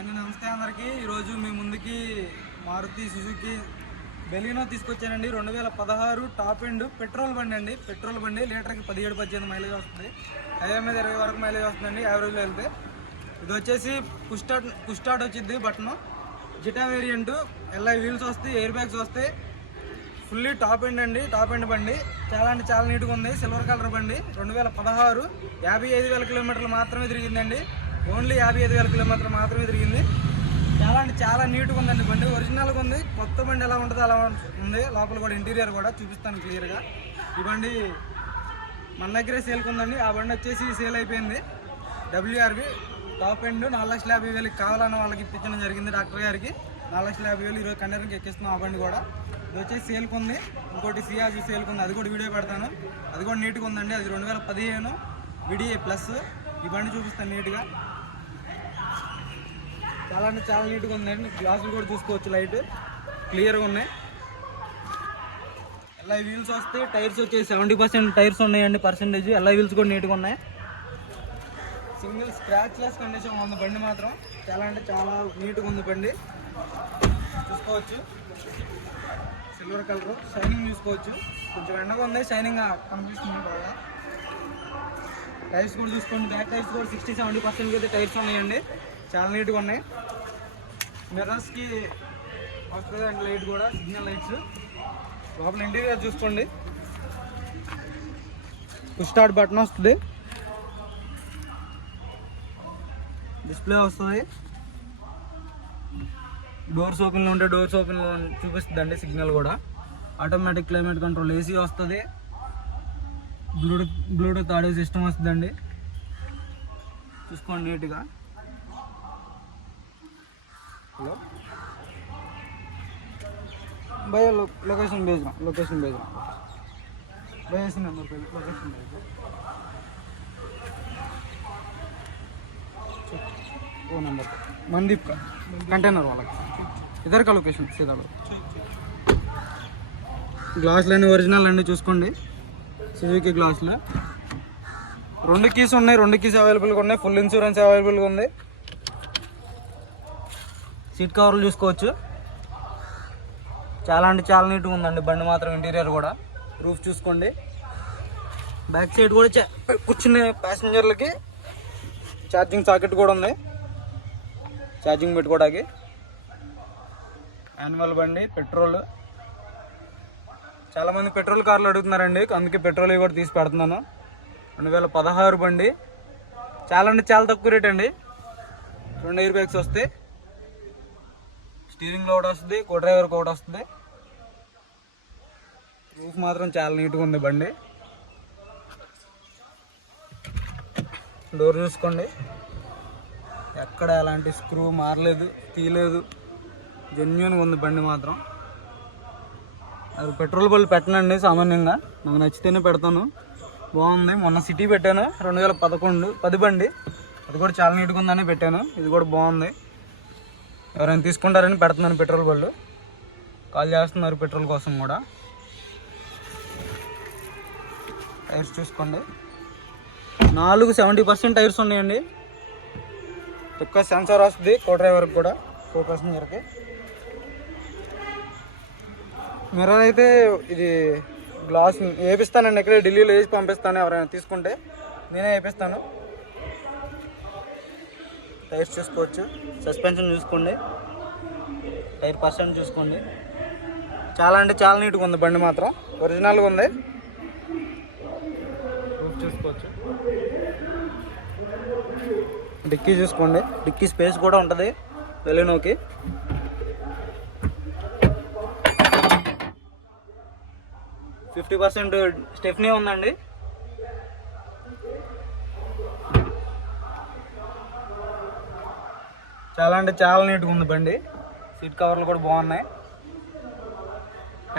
And నమస్తే అందరికీ. ఈరోజు మీ ముందుకి మారుతి సుజుకి బెలినో తీసుకొచ్చానండి. 2016 టాప్ ఎండ్ పెట్రోల్ బండి అండి. పెట్రోల్ బండి లీటర్కి 17-18 మైలేజ్ వస్తుంది. హైవే మీద 20 వరకు మైలేజ్ వస్తుందండి యావరేజ్లో వెళ్తే. ఇది వచ్చేసి పుష్ స్టార్ట్ వచ్చింది బటన్. జిటా వేరియంట్, ఎల్ఐ వీల్స్ వస్తాయి, ఎయిర్ బ్యాగ్స్ వస్తాయి. ఫుల్లీ టాప్ ఎండ్ అండి. టాప్ ఎండ్ బండి చాలా అంటే చాలా నీట్గా ఉంది. సిల్వర్ కలర్ బండి. 2016 55,000 కిలోమీటర్లు మాత్రమే తిరిగిందండి. ఓన్లీ 55,000 కిలోమీటర్లు మాత్రమే తిరిగింది. చాలా అంటే చాలా నీట్గా ఉందండి బండి. ఒరిజినల్గా ఉంది. కొత్త బండి ఎలా ఉంటుందో అలా ఉంది. లోపల కూడా ఇంటీరియర్ కూడా చూపిస్తాను క్లియర్గా. ఈ బండి మన దగ్గరే సేల్కి ఉందండి. ఆ బండి వచ్చేసి సేల్ అయిపోయింది. WRV టాప్ ఎండ్ 4,50,000 కావాలన్న వాళ్ళకి ఇప్పించడం జరిగింది. డాక్టర్ గారికి 4,50,000 ఈరోజు కండక్టర్కి ఎక్కిస్తున్నాం. ఆ బండి కూడా ఇది వచ్చేసి సేల్కి ఉంది. ఇంకోటి సిఆర్జీ సేల్కి ఉంది. అది కూడా వీడియో పెడతాను. అది కూడా నీట్గా ఉందండి. అది 2015 VDA ప్లస్. ఈ బండి చూపిస్తాను నీట్గా. చాలా అంటే చాలా నీట్గా ఉందండి. గ్లాసులు కూడా చూసుకోవచ్చు, లైట్ క్లియర్గా ఉన్నాయి. ఎల్ఐ వీల్స్ వస్తాయి. టైర్స్ వచ్చేసి 70% టైర్స్ ఉన్నాయండి పర్సెంటేజ్. ఎల్ఐ వీల్స్ కూడా నీట్గా ఉన్నాయి. సింగిల్ స్క్రాచ్లెస్ కండిషన్ ఉంది బండి మాత్రం. చాలా అంటే చాలా నీట్గా ఉంది బండి. చూసుకోవచ్చు సిల్వర్ కలర్ షైనింగ్ చూసుకోవచ్చు. కొంచెం ఎండగా ఉంది, షైనింగ్ కనిపిస్తుంది బాగా. టైర్స్ కూడా చూసుకోండి. బ్యాక్ టైర్స్ కూడా 60-70% అయితే టైర్స్ ఉన్నాయండి. చాలా నీట్గా ఉన్నాయి. మిర్రర్స్కి వస్తుంది అండి లైట్ కూడా, సిగ్నల్ లైట్స్. లోపల ఇంటీరియర్ చూసుకోండి. పుష్ స్టార్ట్ బటన్ వస్తుంది, డిస్ప్లే వస్తుంది. డోర్స్ ఓపెన్లో ఉంటే డోర్స్ ఓపెన్లో చూపిస్తుంది అండి. సిగ్నల్ కూడా ఆటోమేటిక్ క్లైమేట్ కంట్రోల్, ఏసీ వస్తుంది. బ్లూటూత్ ఆడియో సిస్టమ్ వస్తుందండి. చూసుకోండి నీట్గా. హలో भैया लोकेशन भेज रहा हूँ भैया इसी नंबर पे लोकेशन भेज दो. वो नंबर मनदीप का कंटेनर वाला इधर का लोकेशन सीधा लो. గ్లాసులన్నీ ఒరిజినల్ అండి. చూసుకోండి సుజుకి గ్లాసులు. 2 కీస్ ఉన్నాయి. 2 కీస్ అవైలబుల్గా ఉన్నాయి. ఫుల్ ఇన్సూరెన్స్ అవైలబుల్గా ఉంది. సీట్ కవర్లు చూసుకోవచ్చు. చాలా అంటే చాలా నీట్గా ఉందండి బండి మాత్రం. ఇంటీరియర్ కూడా రూఫ్ చూసుకోండి. బ్యాక్ సైడ్ కూడా కూర్చునే ప్యాసింజర్లకి ఛార్జింగ్ సాకెట్ కూడా ఉంది, ఛార్జింగ్ పెట్టుకోవడానికి. యాన్యువల్ బండి, పెట్రోల్. చాలామంది పెట్రోల్ కార్లు అడుగుతున్నారండి, అందుకే పెట్రోల్ కూడా తీసి పెడుతున్నాను. 2016 బండి. చాలా అంటే చాలా తక్కువ రేట్ అండి. 2 ఎయిర్ బ్యాగ్స్ వస్తాయి. స్టీరింగ్లో ఒకటి వస్తుంది, కో డ్రైవర్కి ఒకటి వస్తుంది. రూఫ్ మాత్రం చాలా నీట్గా ఉంది బండి. డోర్ చూసుకోండి. ఎక్కడ ఎలాంటి స్క్రూ మారలేదు, తీయలేదు. జెన్యూన్గా ఉంది బండి మాత్రం. అది పెట్రోల్ బల్బ్ పెట్టనండి సామాన్యంగా, నాకు నచ్చితేనే పెడతాను. బాగుంది. మొన్న సిటీ పెట్టాను 2010 బండి. అది కూడా చాలా నీట్గా ఉందని పెట్టాను. ఇది కూడా బాగుంది. ఎవరైనా తీసుకుంటారని పెడుతున్నాను పెట్రోల్ బళ్ళు. కాల్ చేస్తున్నారు పెట్రోల్ కోసం కూడా. టైర్స్ చూసుకోండి. 70% టైర్స్ ఉన్నాయండి. ఒక్క సెన్సార్ వస్తుంది కో డ్రైవర్కి కూడా, కో ప్యాసింజర్కి. మిర్రర్ అయితే ఇది గ్లాస్ వేపిస్తానండి. ఇక్కడే ఢిల్లీలో వేసి పంపిస్తాను. ఎవరైనా తీసుకుంటే నేనే వేపిస్తాను. టైర్స్ చూసుకోవచ్చు. సస్పెన్షన్ చూసుకోండి. టైర్ పర్సెంట్ చూసుకోండి. చాలా అంటే చాలా నీట్గా ఉంది బండి మాత్రం. ఒరిజినల్గా ఉంది. చూసుకోవచ్చు. డిక్కీ చూసుకోండి. డిక్కీ స్పేస్ కూడా ఉంటుంది బెలినోకి. %50 స్టెఫ్నీ ఉందండి. చాలా అంటే చాలా నీట్గా ఉంది బండి. సీట్ కవర్లు కూడా బాగున్నాయి.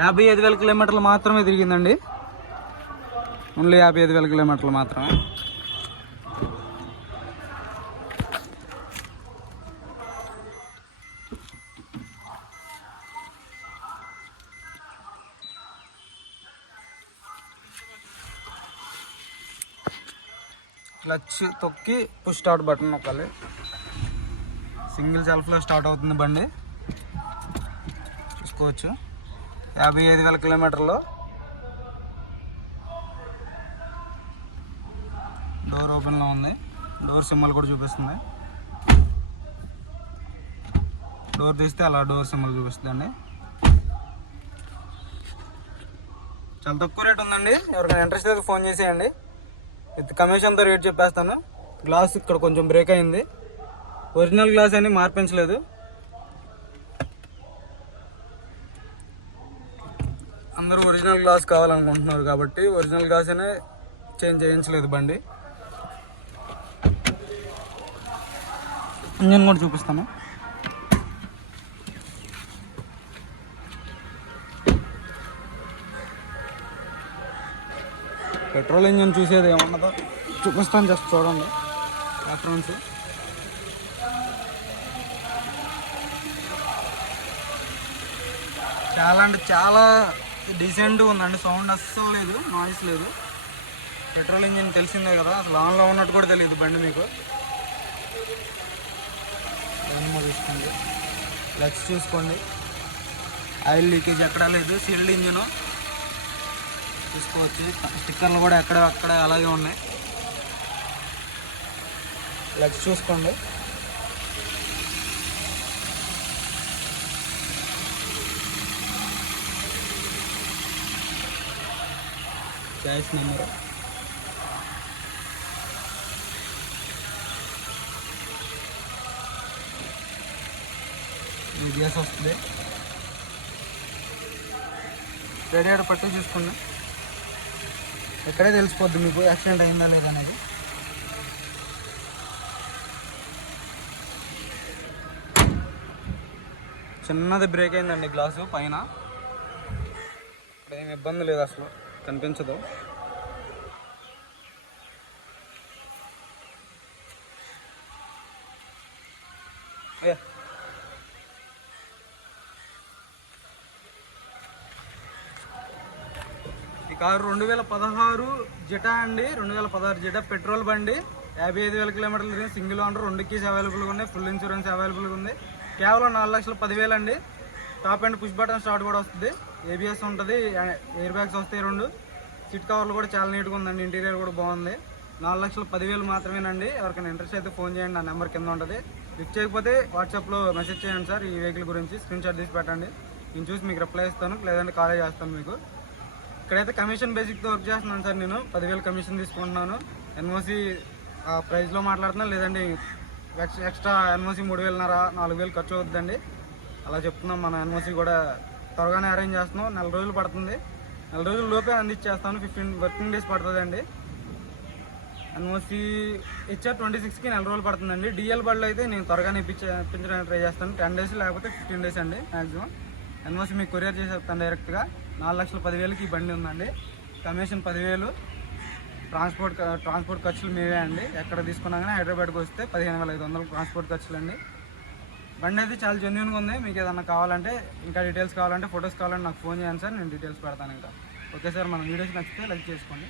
55,000 కిలోమీటర్లు మాత్రమే తిరిగిందండి. ఓన్లీ 55,000 కిలోమీటర్లు మాత్రమే. క్లచ్ తొక్కి పుష్ స్టార్ట్ బటన్ నొక్కాలి. సింగిల్ సెల్ఫ్లో స్టార్ట్ అవుతుంది బండి, చూసుకోవచ్చు. 55,000 కిలోమీటర్లు. డోర్ ఓపెన్లో ఉంది, డోర్ సింబల్ కూడా చూపిస్తుంది. డోర్ తీస్తే అలా డోర్ సింబల్ చూపిస్తుందండి. చాలా తక్కువ రేట్ ఉందండి. ఎవరికైనా ఇంట్రెస్ట్ అయితే ఫోన్ చేసేయండి. విత్ కమిషన్తో రేట్ చెప్పేస్తాను. గ్లాస్ ఇక్కడ కొంచెం బ్రేక్ అయింది, ఒరిజినల్ గ్లాస్ అని మార్పించలేదు. అందరూ ఒరిజినల్ గ్లాస్ కావాలనుకుంటున్నారు కాబట్టి ఒరిజినల్ గ్లాస్ అనే చేంజ్ చేయించలేదు బండి. ఇంజన్ కూడా చూపిస్తాను. పెట్రోల్ ఇంజన్ చూసేది ఏమన్నదో చూపిస్తాను, జస్ట్ చూడండి రెఫరెన్స్. చాలా అంటే చాలా డీసెంట్గా ఉందండి. సౌండ్ అస్సలు లేదు, నాయిస్ లేదు. పెట్రోల్ ఇంజిన్ తెలిసిందే కదా, అసలు ఆన్లో ఉన్నట్టు కూడా తెలియదు బండి మీకు. చూసుకోండి, క్లచ్ చూసుకోండి, ఆయిల్ లీకేజ్ ఎక్కడా లేదు. సీల్డ్ ఇంజిన్ చూసుకోవచ్చు. స్టిక్కర్లు కూడా అక్కడ అలాగే ఉన్నాయి. క్లచ్ చూసుకోండి. క్యాష్ నెంబర్, గ్యాస్ వస్తుంది. రేడియేటర్ పట్టు చూసుకోండి, ఎక్కడే తెలిసిపోద్ది మీకు యాక్సిడెంట్ అయిందా లేదా అనేది. చిన్నది బ్రేక్ అయిందండి గ్లాసు పైన. ఇక్కడ ఏమి ఇబ్బంది లేదు, అసలు కనిపించదు. ఈ కారు 2016 జెటా అండి. 2016 జెటా పెట్రోల్ బండి, 55,000 కిలోమీటర్లు, సింగిల్ ఓనర్, 2 కీస్ అవైలబుల్గా ఉన్నాయి, ఫుల్ ఇన్సూరెన్స్ అవైలబుల్గా ఉంది. కేవలం 4,10,000 అండి. Top and push button start కూడా వస్తుంది, ఏబిఎస్ ఉంటుంది, ఎయిర్ బ్యాగ్స్ వస్తాయి 2. సీట్ కవర్లు కూడా చాలా నీట్గా ఉందండి, ఇంటీరియర్ కూడా బాగుంది. 4,10,000 మాత్రమేనండి. ఎవరికైనా ఇంట్రెస్ట్ అయితే ఫోన్ చేయండి, నా నెంబర్ కింద ఉంటుంది. లిఫ్ట్ చేయకపోతే వాట్సాప్లో మెసేజ్ చేయండి సార్, ఈ వెహికల్ గురించి స్క్రీన్ షాట్ తీసి పెట్టండి. నేను చూసి మీకు రిప్లై ఇస్తాను, లేదంటే కాల్ చేస్తాను మీకు. ఇక్కడైతే కమిషన్ బేసిక్తో వర్క్ చేస్తున్నాను సార్. నేను 10,000 కమిషన్ తీసుకుంటున్నాను. ఎన్ఓసి ప్రైస్లో మాట్లాడుతున్నాను, లేదండి ఎక్స్ట్రా ఎన్ఓసి 3,500-4,000 ఖర్చు అవుతుందండి. అలా చెప్తున్నాం. మన ఎన్ఓసి కూడా త్వరగానే అరేంజ్ చేస్తున్నాం. 4 రోజులు పడుతుంది, 4 రోజుల లోపే అందించేస్తాను. 15 వర్కింగ్ డేస్ పడుతుందండి. ఎన్ఓసి హెచ్ఆర్ 26కి 4 రోజులు పడుతుందండి. డిఎల్ బళ్ళు అయితే నేను త్వరగానే ఇప్పించడానికి ట్రై చేస్తాను. 10 డేస్ లేకపోతే 15 డేస్ అండి మ్యాక్సిమం. ఎన్ఓసి మీకు కొరియర్ చేసేస్తాను డైరెక్ట్గా. 4,10,000కి ఈ బండి ఉందండి. కమిషన్ 10,000. ట్రాన్స్పోర్ట్ ఖర్చులు మీవే అండి. ఎక్కడ తీసుకున్నా కానీ హైదరాబాద్కి వస్తే 15,500 ట్రాన్స్పోర్ట్ ఖర్చులు అండి. బండి అయితే చాలా జెన్యూన్గా ఉంది. మీకు ఏదన్నా కావాలంటే, ఇంకా డీటెయిల్స్ కావాలంటే, ఫొటోస్ కావాలంటే నాకు ఫోన్ చేయండి సార్, నేను డీటెయిల్స్ పెడతాను ఇంకా. ఓకే సార్, మన వీడియోస్ నచ్చితే లైక్ చేసుకోండి.